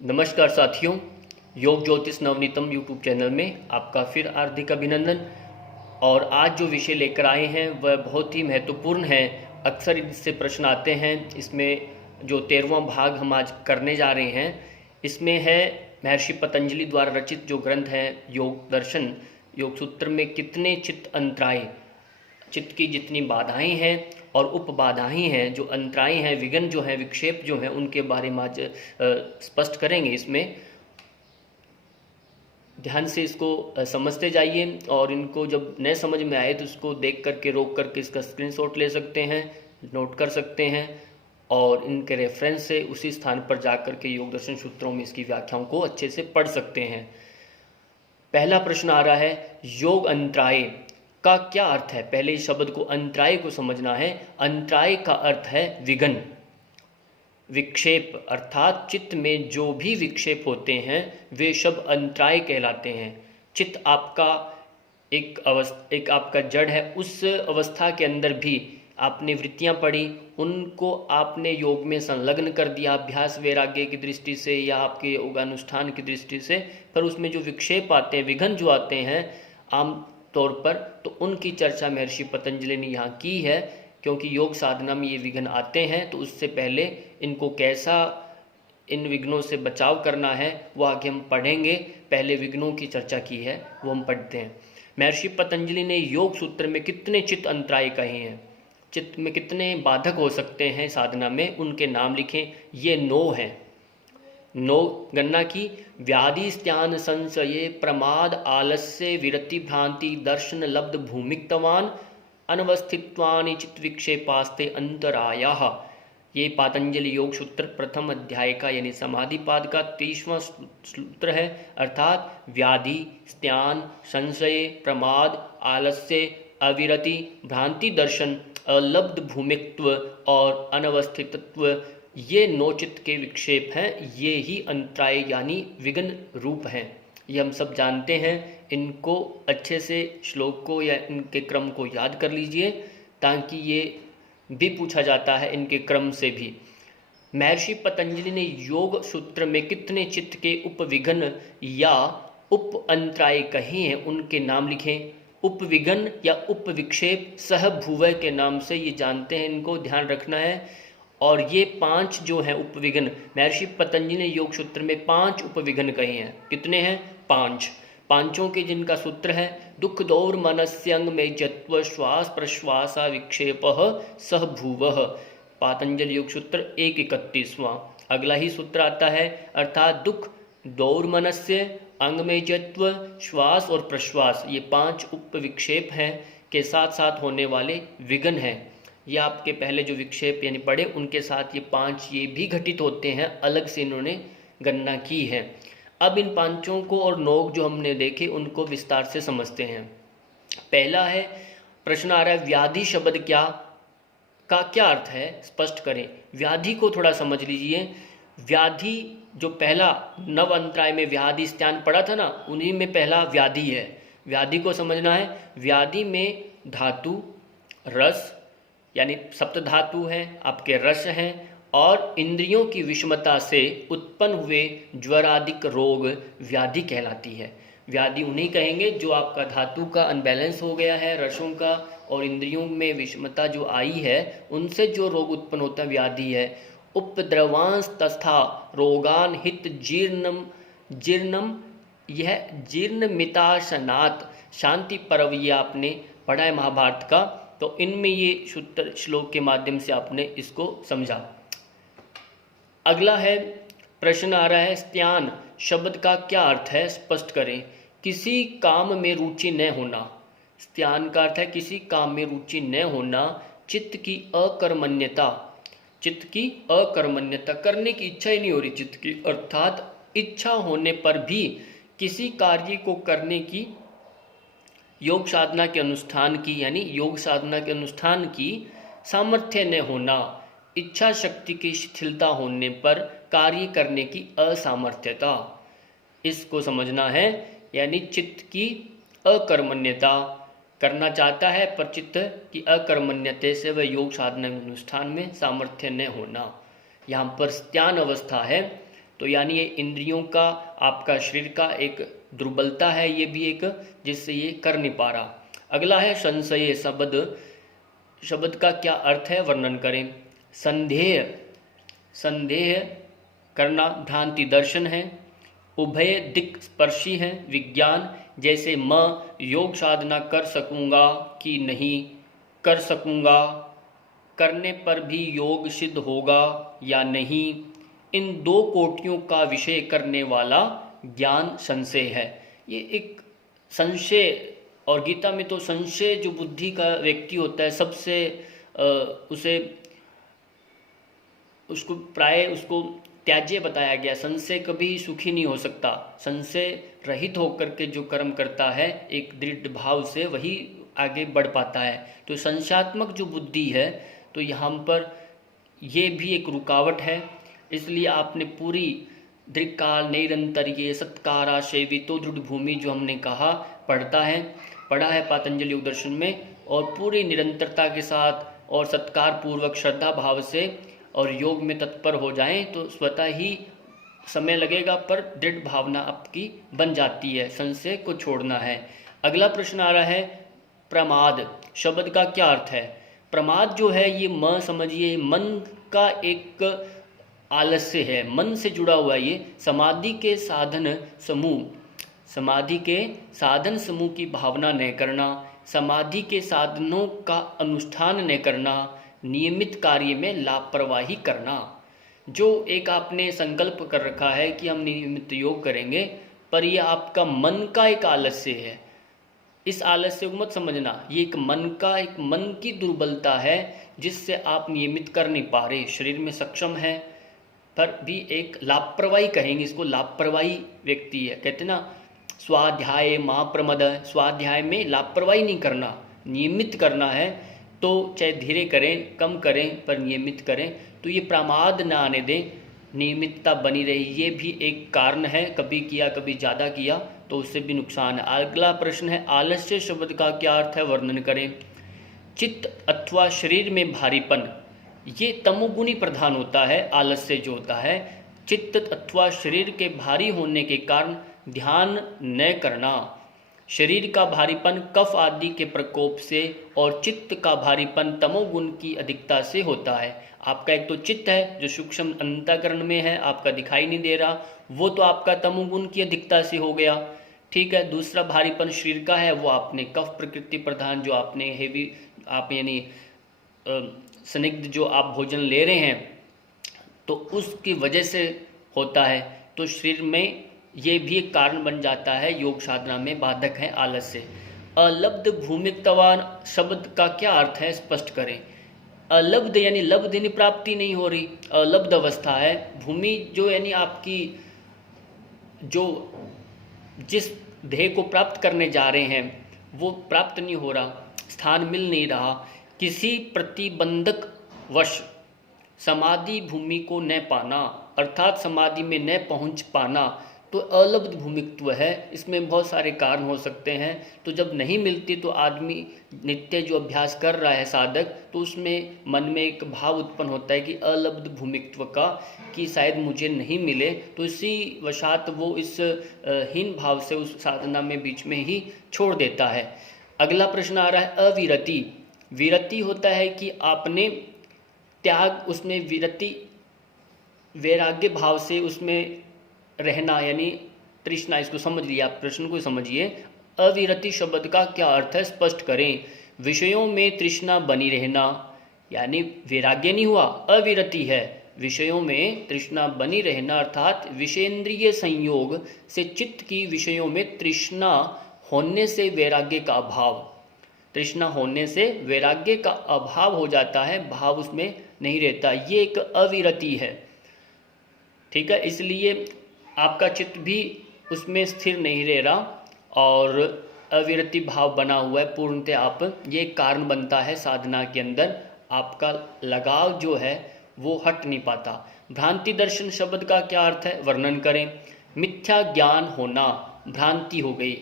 नमस्कार साथियों, योग ज्योतिष नवनीतम यूट्यूब चैनल में आपका फिर हार्दिक अभिनंदन। और आज जो विषय लेकर आए हैं वह बहुत ही महत्वपूर्ण है। अक्सर इससे प्रश्न आते हैं। इसमें जो 13वां भाग हम आज करने जा रहे हैं, इसमें है महर्षि पतंजलि द्वारा रचित जो ग्रंथ है योग दर्शन। योग सूत्र में कितने चित्त अंतराय, चित्त की जितनी बाधाएं हैं और उपबाधाएं हैं, जो अंतराएं हैं, विघ्न जो है, विक्षेप जो है, उनके बारे में आज स्पष्ट करेंगे। इसमें ध्यान से इसको समझते जाइए, और इनको जब न समझ में आए तो उसको देख करके, रोक करके इसका स्क्रीनशॉट ले सकते हैं, नोट कर सकते हैं, और इनके रेफरेंस से उसी स्थान पर जा करके योग दर्शन सूत्रों में इसकी व्याख्याओं को अच्छे से पढ़ सकते हैं। पहला प्रश्न आ रहा है, योग अंतराय का क्या अर्थ है। पहले इस शब्द को, अंतराय को समझना है। अंतराय का अर्थ है विघ्न, विक्षेप, अर्थात चित्त में जो भी विक्षेप होते हैं वे सब अंतराय कहलाते हैं। चित्त आपका एक आपका जड़ है। उस अवस्था के अंदर भी आपने वृत्तियां पढ़ी, उनको आपने योग में संलग्न कर दिया, अभ्यास वैराग्य की दृष्टि से या आपके योगानुष्ठान की दृष्टि से। पर उसमें जो विक्षेप आते हैं, विघ्न जो आते हैं आम तौर पर, तो उनकी चर्चा महर्षि पतंजलि ने यहाँ की है। क्योंकि योग साधना में ये विघ्न आते हैं, तो उससे पहले इनको कैसा, इन विघ्नों से बचाव करना है, वो आगे हम पढ़ेंगे। पहले विघ्नों की चर्चा की है, वो हम पढ़ते हैं। महर्षि पतंजलि ने योग सूत्र में कितने चित्त अंतराय कहे हैं, चित्त में कितने बाधक हो सकते हैं साधना में, उनके नाम लिखें। ये 9 हैं। 9 गणना की। व्याधि स्त्यान संशये प्रमाद आलस्य विरति भ्रांति दर्शन लब्ध भूमिक्तवान अनवस्थित्वानि चित्त विक्षेपास्ते अंतरायाः। ये पातंजलि योग सूत्र प्रथम अध्याय का यानी समाधिपाद का 30वां सूत्र है। अर्थात व्याधि, स्त्यान, संशय, प्रमाद, आलस्य, अविरति, भ्रांति दर्शन, अलब्ध भूमित्व और अनवस्थितत्व, ये 9 चित्त के विक्षेप हैं। ये ही अंतराय यानी विघ्न रूप हैं। ये हम सब जानते हैं। इनको अच्छे से श्लोक को या इनके क्रम को याद कर लीजिए, ताकि ये भी पूछा जाता है इनके क्रम से भी। महर्षि पतंजलि ने योग सूत्र में कितने चित्त के उपविघ्न या उप अंतराय कहे हैं, उनके नाम लिखें। उपविघ्न या उपविक्षेप सहभुवय के नाम से ये जानते हैं, इनको ध्यान रखना है। और ये 5 जो हैं उपविघ्न, महर्षि पतंजलि ने योग सूत्र में 5 उपविघ्न कहे हैं। कितने हैं? 5। पांचों के जिनका सूत्र है, दुख दौर मनस्यंग में जत्व श्वास प्रश्वासा विक्षेप सह भूव। पातंजलि योग सूत्र 1:31। अगला ही सूत्र आता है, अर्थात दुख दौर मनस्य, अंग में जत्व, श्वास और प्रश्वास, ये 5 उपविक्षेप हैं के साथ साथ होने वाले विघ्न हैं। ये आपके पहले जो विक्षेप यानी पढ़े, उनके साथ ये 5 ये भी घटित होते हैं, अलग से इन्होंने गणना की है। अब इन 5 को और 9 जो हमने देखे उनको विस्तार से समझते हैं। पहला है, प्रश्न आ रहा है, व्याधि शब्द का क्या अर्थ है, स्पष्ट करें। व्याधि को थोड़ा समझ लीजिए। व्याधि जो पहला नव अंतराय में व्याधि स्त्यान पढ़ा था ना, उन्हीं में पहला व्याधि है। व्याधि को समझना है। व्याधि में धातु, रस यानी सप्त धातु हैं, आपके रस हैं, और इंद्रियों की विषमता से उत्पन्न हुए ज्वरादिक रोग व्याधि कहलाती है। व्याधि उन्हीं कहेंगे जो आपका धातु का अनबैलेंस हो गया है, रसों का और इंद्रियों में विषमता जो आई है, उनसे जो रोग उत्पन्न होता है व्याधि है। उपद्रवांश तथा रोगान हित जीर्णम, यह जीर्ण मिताशनात् शांति पर्व, ये आपने पढ़ा है महाभारत का, तो इनमें ये सूत्र श्लोक के माध्यम से आपने इसको समझा। अगला है, प्रश्न आ रहा है, स्त्यान शब्द का क्या अर्थ है, स्पष्ट करें। किसी काम में रुचि न होना। स्त्यान का अर्थ है किसी काम में रुचि न होना, चित्त की अकर्मण्यता, चित्त की अकर्मण्यता, करने की इच्छा ही नहीं हो रही चित्त की, अर्थात इच्छा होने पर भी किसी कार्य को करने की, योग साधना के अनुष्ठान की, यानी योग साधना के अनुष्ठान की सामर्थ्य न होना, इच्छा शक्ति की शिथिलता होने पर कार्य करने की असामर्थ्यता, इसको समझना है। यानी चित्त की अकर्मण्यता, करना चाहता है पर चित्त की अकर्मण्यता से वह योग साधना अनुष्ठान में सामर्थ्य न होना, यहाँ पर स्त्यान अवस्था है। तो यानी ये इंद्रियों का, आपका शरीर का एक दुर्बलता है, ये भी एक, जिससे ये कर नहीं पा रहा। अगला है संशय शब्द। शब्द का क्या अर्थ है, वर्णन करें। संदेह, संदेह करना, भ्रांति दर्शन है। उभय दिक् स्पर्शी है, विज्ञान, जैसे मैं योग साधना कर सकूंगा कि नहीं कर सकूंगा, करने पर भी योग सिद्ध होगा या नहीं, इन दो कोटियों का विषय करने वाला ज्ञान संशय है। ये एक संशय, और गीता में तो संशय जो बुद्धि का व्यक्ति होता है सबसे उसे उसको प्राय उसको त्याज्य बताया गया। संशय कभी सुखी नहीं हो सकता। संशय रहित होकर के जो कर्म करता है एक दृढ़ भाव से, वही आगे बढ़ पाता है। तो संशयात्मक जो बुद्धि है, तो यहाँ पर ये भी एक रुकावट है। इसलिए आपने पूरी दृक्काल निरंतर ये सत्कारा सेवितो दृढ़ भूमि जो हमने कहा पढ़ा है पातंजलि योग दर्शन में, और पूरी निरंतरता के साथ और सत्कार पूर्वक श्रद्धा भाव से और योग में तत्पर हो जाएं तो स्वतः ही समय लगेगा पर दृढ़ भावना आपकी बन जाती है। संशय को छोड़ना है। अगला प्रश्न आ रहा है प्रमाद। शब्द का क्या अर्थ है। प्रमाद जो है ये म समझिए मन का एक आलस्य है, मन से जुड़ा हुआ ये समाधि के साधन समूह, समाधि के साधन समूह की भावना न करना, समाधि के साधनों का अनुष्ठान न करना, नियमित कार्य में लापरवाही करना। जो एक आपने संकल्प कर रखा है कि हम नियमित योग करेंगे, पर यह आपका मन का एक आलस्य है। इस आलस्य को मत समझना, ये एक मन की दुर्बलता है जिससे आप नियमित कर नहीं पा रहे। शरीर में सक्षम है पर भी एक लापरवाही कहेंगे इसको, लापरवाही व्यक्ति है। कहते ना स्वाध्याय माँ प्रमद, स्वाध्याय में लापरवाही नहीं करना, नियमित करना है। तो चाहे धीरे करें कम करें पर नियमित करें, तो ये प्रमाद न आने दें, नियमितता बनी रही। ये भी एक कारण है, कभी किया कभी ज़्यादा किया तो उससे भी नुकसान है। अगला प्रश्न है आलस्य शब्द का क्या अर्थ है, वर्णन करें। चित्त अथवा शरीर में भारीपन, ये तमोगुणी प्रधान होता है। आलस्य जो होता है चित्त अथवा शरीर के भारी होने के कारण ध्यान न करना। शरीर का भारीपन कफ आदि के प्रकोप से और चित्त का भारीपन तमोगुण की अधिकता से होता है। आपका एक तो चित्त है जो सूक्ष्म अंतःकरण में है, आपका दिखाई नहीं दे रहा, वो तो आपका तमोगुण की अधिकता से हो गया, ठीक है। दूसरा भारीपन शरीर का है, वो आपने कफ प्रकृति प्रधान जो आपने हेवी, आप यानी स्निग्ध जो आप भोजन ले रहे हैं तो उसकी वजह से होता है। तो शरीर में ये भी एक कारण बन जाता है, योग साधना में बाधक है आलस्य। अलब्ध भूमिकवान शब्द का क्या अर्थ है, स्पष्ट करें। अलब्ध यानी लब्ध यानी प्राप्ति नहीं हो रही, अलब्ध अवस्था है। भूमि जो यानी आपकी जो जिस ध्येय को प्राप्त करने जा रहे हैं वो प्राप्त नहीं हो रहा, स्थान मिल नहीं रहा। किसी प्रतिबंधक वश समाधि भूमि को न पाना, अर्थात समाधि में न पहुंच पाना, तो अलब्ध भूमित्व है। इसमें बहुत सारे कारण हो सकते हैं। तो जब नहीं मिलती तो आदमी नित्य जो अभ्यास कर रहा है साधक, तो उसमें मन में एक भाव उत्पन्न होता है कि अलब्ध भूमित्व का, कि शायद मुझे नहीं मिले, तो इसी वशात वो इस हीन भाव से उस साधना में बीच में ही छोड़ देता है। अगला प्रश्न आ रहा है अविरति। विरति होता है कि आपने त्याग, उसमें विरति वैराग्य भाव से उसमें रहना, यानी तृष्णा। इसको समझ लिया, प्रश्न को समझिए। अविरति शब्द का क्या अर्थ है, स्पष्ट करें। विषयों में तृष्णा बनी रहना, यानी वैराग्य नहीं हुआ, अविरति है। विषयों में तृष्णा बनी रहना अर्थात विषेंद्रिय संयोग से चित्त की विषयों में तृष्णा होने से वैराग्य का अभाव, तृष्णा होने से वैराग्य का अभाव हो जाता है, भाव उसमें नहीं रहता। ये एक अविरति है, ठीक है। इसलिए आपका चित्त भी उसमें स्थिर नहीं रह रहा और अविरति भाव बना हुआ है पूर्णतः। आप ये कारण बनता है साधना के अंदर, आपका लगाव जो है वो हट नहीं पाता। भ्रांति दर्शन शब्द का क्या अर्थ है, वर्णन करें। मिथ्या ज्ञान होना, भ्रांति हो गई,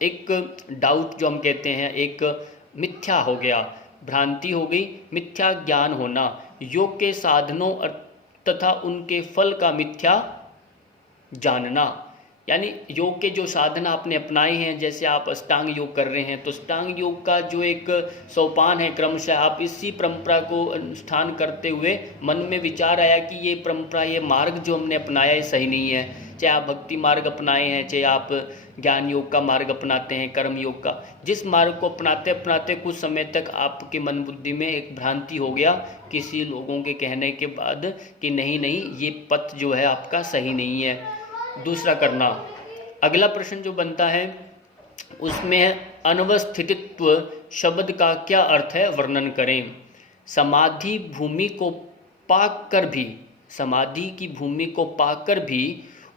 एक डाउट जो हम कहते हैं, एक मिथ्या हो गया, भ्रांति हो गई, मिथ्या ज्ञान होना। योग के साधनों तथा उनके फल का मिथ्या जानना, यानी योग के जो साधना आपने अपनाए हैं, जैसे आप अष्टांग योग कर रहे हैं, तो अष्टांग योग का जो एक सोपान है क्रमशः, आप इसी परंपरा को अनुष्ठान करते हुए मन में विचार आया कि ये परंपरा, ये मार्ग जो हमने अपनाया है सही नहीं है। चाहे आप भक्ति मार्ग अपनाए हैं, चाहे आप ज्ञान योग का मार्ग अपनाते हैं, कर्म योग का, जिस मार्ग को अपनाते अपनाते कुछ समय तक आपके मन बुद्धि में एक भ्रांति हो गया किसी लोगों के कहने के बाद कि नहीं नहीं, ये पथ जो है आपका सही नहीं है, दूसरा करना। अगला प्रश्न जो बनता है उसमें है अनवस्थितित्व शब्द का क्या अर्थ है, वर्णन करें। समाधि भूमि को पाकर भी, समाधि की भूमि को पाकर भी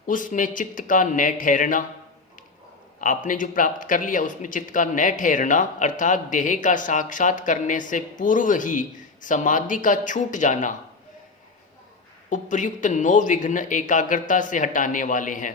उसमें चित्त का न ठहरना, आपने जो प्राप्त कर लिया उसमें चित्त का न ठहरना, अर्थात देह का साक्षात करने से पूर्व ही समाधि का छूट जाना, उपर्युक्त 9 विघ्न एकाग्रता से हटाने वाले हैं।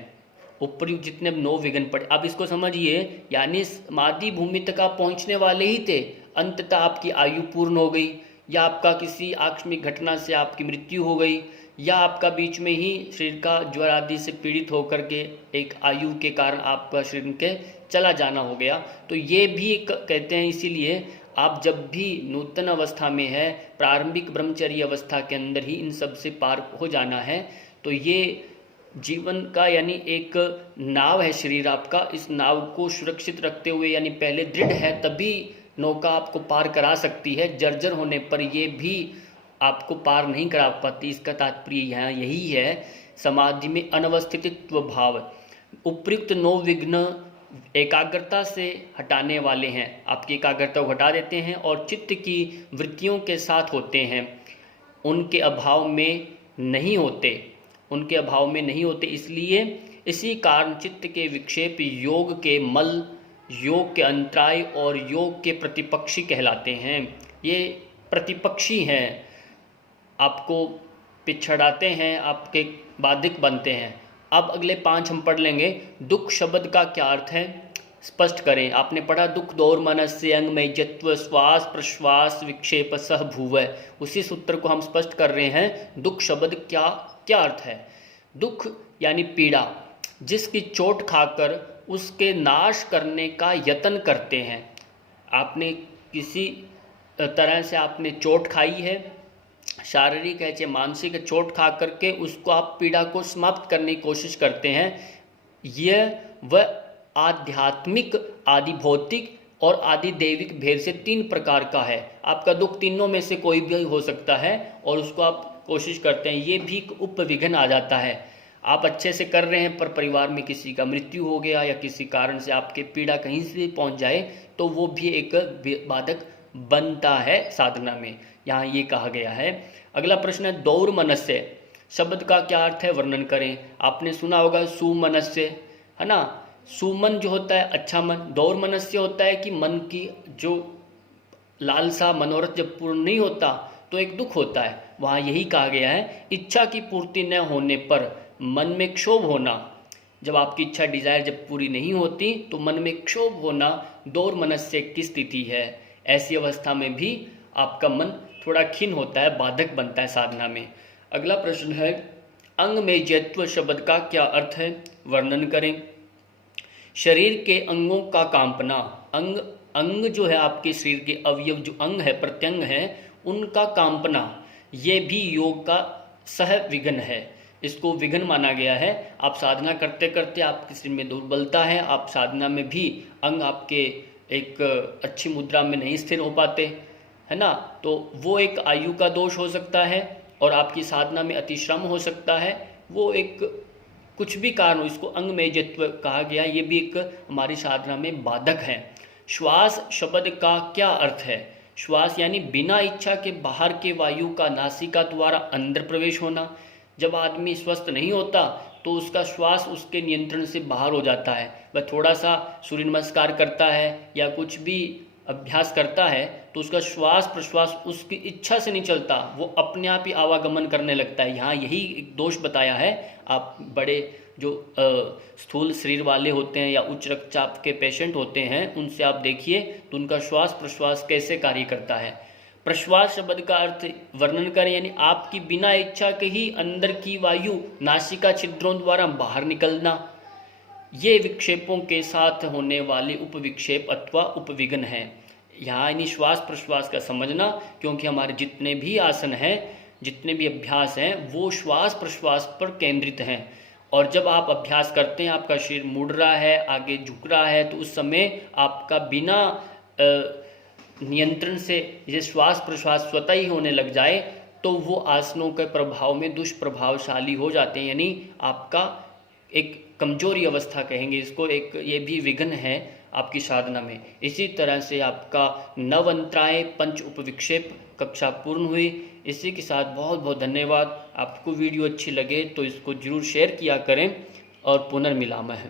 उपर्युक्त जितने 9 विघ्न पड़े, आप इसको समझिए, यानी समाधि भूमि तक आप पहुंचने वाले ही थे, अंततः आपकी आयु पूर्ण हो गई, या आपका किसी आकस्मिक घटना से आपकी मृत्यु हो गई, या आपका बीच में ही शरीर का ज्वर आदि से पीड़ित होकर के एक आयु के कारण आपका शरीर के चला जाना हो गया। तो ये भी एक कहते हैं, इसीलिए आप जब भी नूतन अवस्था में है, प्रारंभिक ब्रह्मचर्य अवस्था के अंदर ही इन सब से पार हो जाना है। तो ये जीवन का यानी एक नाव है शरीर आपका, इस नाव को सुरक्षित रखते हुए, यानी पहले दृढ़ है तभी नौका आपको पार करा सकती है, जर्जर होने पर ये भी आपको पार नहीं करा पाती। इसका तात्पर्य यहाँ यही है, समाधि में अनवस्थितित्व भाव, उपर्युक्त 9 विघ्न एकाग्रता से हटाने वाले हैं, आपकी एकाग्रता को हटा देते हैं और चित्त की वृत्तियों के साथ होते हैं, उनके अभाव में नहीं होते, उनके अभाव में नहीं होते। इसलिए इसी कारण चित्त के विक्षेप योग के मल, योग के अंतराय और योग के प्रतिपक्षी कहलाते हैं। ये प्रतिपक्षी हैं, आपको पिछड़ाते हैं, आपके बाधिक बनते हैं। अब अगले 5 हम पढ़ लेंगे। दुख शब्द का क्या अर्थ है, स्पष्ट करें। आपने पढ़ा दुख दौर मनस्य अंग में जत्व श्वास प्रश्वास विक्षेप सह भूव, उसी सूत्र को हम स्पष्ट कर रहे हैं। दुख शब्द क्या क्या अर्थ है। दुख यानी पीड़ा, जिसकी चोट खाकर उसके नाश करने का यत्न करते हैं। आपने किसी तरह से आपने चोट खाई है, शारीरिक है चाहे मानसिक, चोट खा करके उसको आप पीड़ा को समाप्त करने की कोशिश करते हैं। यह वह आध्यात्मिक, आदि भौतिक और आदि दैविक भेद से 3 प्रकार का है। आपका दुख तीनों में से कोई भी हो सकता है और उसको आप कोशिश करते हैं। ये भी उपविघ्न आ जाता है, आप अच्छे से कर रहे हैं पर परिवार में किसी का मृत्यु हो गया या किसी कारण से आपके पीड़ा कहीं से पहुंच जाए तो वो भी एक बाधक बनता है साधना में, यहाँ ये कहा गया है। अगला प्रश्न है दौर मनस्य शब्द का क्या अर्थ है, वर्णन करें। आपने सुना होगा सुमनस्य, है ना। सुमन जो होता है अच्छा मन, दौर मनस्य होता है कि मन की जो लालसा मनोरथ जब पूर्ण नहीं होता तो एक दुख होता है। वहाँ यही कहा गया है इच्छा की पूर्ति न होने पर मन में क्षोभ होना, जब आपकी इच्छा डिजायर जब पूरी नहीं होती तो मन में क्षोभ होना दौर मनस्य की स्थिति है। ऐसी अवस्था में भी आपका मन थोड़ा खिन्न होता है, बाधक बनता है साधना में। अगला प्रश्न है अंग में जत्व शब्द का क्या अर्थ है, वर्णन करें। शरीर के अंगों का कांपना, अंग अंग जो है आपके शरीर के अवयव जो अंग है, प्रत्यंग है, उनका कांपना, ये भी योग का सह विघ्न है, इसको विघ्न माना गया है। आप साधना करते करते आपके शरीर में दुर्बलता है, आप साधना में भी अंग आपके एक अच्छी मुद्रा में नहीं स्थिर हो पाते, है ना। तो वो एक आयु का दोष हो सकता है और आपकी साधना में अतिश्रम हो सकता है, वो एक कुछ भी कारण हो, इसको अंग में जत्व कहा गया, ये भी एक हमारी साधना में बाधक है। श्वास शब्द का क्या अर्थ है। श्वास यानी बिना इच्छा के बाहर के वायु का नासिका द्वारा अंदर प्रवेश होना। जब आदमी स्वस्थ नहीं होता तो उसका श्वास उसके नियंत्रण से बाहर हो जाता है, वह थोड़ा सा सूर्य नमस्कार करता है या कुछ भी अभ्यास करता है तो उसका श्वास प्रश्वास उसकी इच्छा से नहीं चलता, वो अपने आप ही आवागमन करने लगता है। यहाँ यही एक दोष बताया है। आप बड़े जो स्थूल शरीर वाले होते हैं या उच्च रक्तचाप के पेशेंट होते हैं, उनसे आप देखिए तो उनका श्वास प्रश्वास कैसे कार्य करता है। प्रश्वास शब्द का अर्थ वर्णन करें, यानी आपकी बिना इच्छा के ही अंदर की वायु नासिका छिद्रों द्वारा बाहर निकलना। ये विक्षेपों के साथ होने वाले उपविक्षेप अथवा उपविघ्न है। यहाँ यानी श्वास प्रश्वास का समझना, क्योंकि हमारे जितने भी आसन हैं, जितने भी अभ्यास हैं, वो श्वास प्रश्वास पर केंद्रित हैं। और जब आप अभ्यास करते हैं, आपका शरीर मुड़ रहा है, आगे झुक रहा है, तो उस समय आपका बिना नियंत्रण से जैसे श्वास प्रश्वास स्वतः ही होने लग जाए, तो वो आसनों के प्रभाव में दुष्प्रभावशाली हो जाते हैं, यानी आपका एक कमजोरी अवस्था कहेंगे इसको, एक ये भी विघ्न है आपकी साधना में। इसी तरह से आपका नवंत्राय पंच उपविक्षेप कक्षा पूर्ण हुई। इसी के साथ बहुत बहुत धन्यवाद। आपको वीडियो अच्छी लगे तो इसको जरूर शेयर किया करें और पुनर्मिलामः।